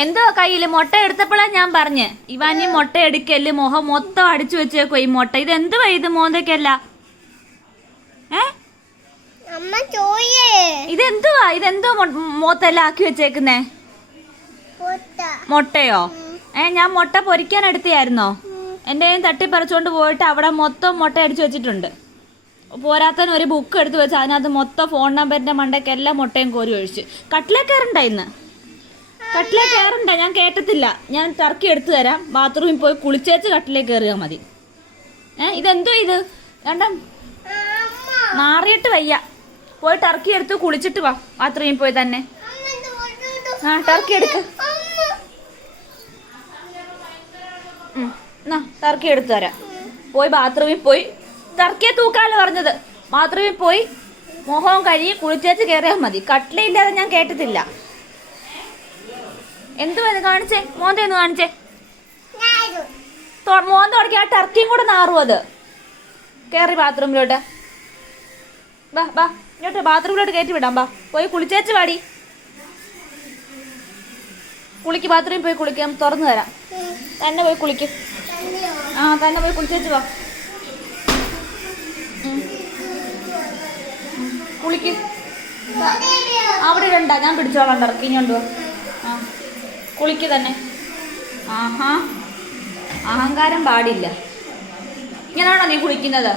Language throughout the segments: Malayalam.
എന്തോ കയ്യില് മുട്ട എടുത്തപ്പോഴാ ഞാൻ പറഞ്ഞ് ഇവാനി മുട്ട എടുക്കല് മുഖം മൊത്തം അടിച്ചു വെച്ചേക്കോ ഈ മുട്ട. ഇത് എന്തുവാ ഇത് മോന്തയ്ക്കല്ല? ഇതെന്തുവാ ഇതെന്തോ മോത്തെല്ലാം ആക്കി വെച്ചേക്കുന്നേ? മുട്ടയോ? ഞാൻ മുട്ട പൊരിക്കാൻ എടുത്തിയായിരുന്നോ? എൻ്റെ കയ്യിൽ തട്ടിപ്പറിച്ചോണ്ട് പോയിട്ട് അവിടെ മൊത്തം മുട്ട അടിച്ചു വെച്ചിട്ടുണ്ട്. പോരാത്തതിന് ഒരു ബുക്ക് എടുത്ത് വെച്ച് അതിനകത്ത് മൊത്തം ഫോൺ നമ്പറിന്റെ മണ്ടയ്ക്കെല്ലാം മുട്ടയും കോരി ഒഴിച്ച്. കട്ടിലേ കയറണ്ട ഇന്ന്, കട്ടിലേ കയറണ്ട. ഞാൻ കേട്ടത്തില്ല. ഞാൻ ടർക്കി എടുത്തു തരാം. ബാത്റൂമിൽ പോയി കുളിച്ചേച്ച് കട്ടിലേ കയറിയാൽ മതി. ഇതെന്തോ ഇത് കണ്ട മാറിയിട്ട് വയ്യ. പോയി ടർക്കി എടുത്ത് കുളിച്ചിട്ട് വാ ബാത്റൂമിൽ പോയി തന്നെ. ടർക്കി എടുക്ക്. ടർക്കി എടുത്തു തരാം. പോയി ബാത്റൂമിൽ പോയി ടർക്കിയെ തൂക്കാലോ പറഞ്ഞത്. ബാത്റൂമിൽ പോയി മുഖവും കഴുകി കുളിച്ചേച്ച് കയറിയാൽ മതി. കട്ടിലില്ലാതെ ഞാൻ കേട്ടിട്ടില്ല. എന്തുവാ ഇത് കാണിച്ചേ? മോന്തയൊന്ന് കാണിച്ചേ. മോന്ത തുടക്കി ആ ടർക്കിയും കൂടെ നാറും. അത് കയറി ബാത്റൂമിലോട്ട് ബാ ബാ ഇങ്ങോട്ട് ബാത്റൂമിലോട്ട് കയറ്റി വിടാം. ബാ പോയി കുളിച്ചേച്ച് വാടി. കുളിക്ക്, ബാത്റൂമിൽ പോയി കുളിക്കാം. തുറന്നു തരാം. തന്നെ പോയി കുളിക്കും. തന്നെ പോയി കുളിച്ചേച്ച് വാ. കുളിക്ക്. അവിടെ ഇടണ്ട, ഞാൻ പിടിച്ചോളാം. ടർക്കി ഇങ്ങോട്ട് വാ. കുളിക്ക് തന്നെ. ആഹാ, അഹങ്കാരം പാടില്ല. ഇങ്ങനെയാണോ നീ കുളിക്കുന്നത്?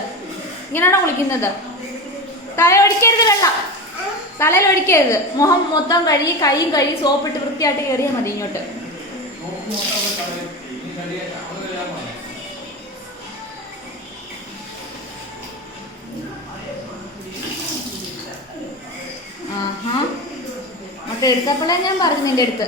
ഇങ്ങനെയാണോ കുളിക്കുന്നത്? തല ഒഴിക്കരുത്, വെള്ളം തലയിൽ ഒഴിക്കരുത്. മുഖം മൊത്തം കഴുകി കൈയും കഴുകി സോപ്പിട്ട് വൃത്തിയായിട്ട് കയറിയാൽ മതി ഇങ്ങോട്ട്. ആഹാ, മറ്റേ എടുത്തപ്പോഴേ ഞാൻ പറഞ്ഞു നിന്റെ അടുത്ത്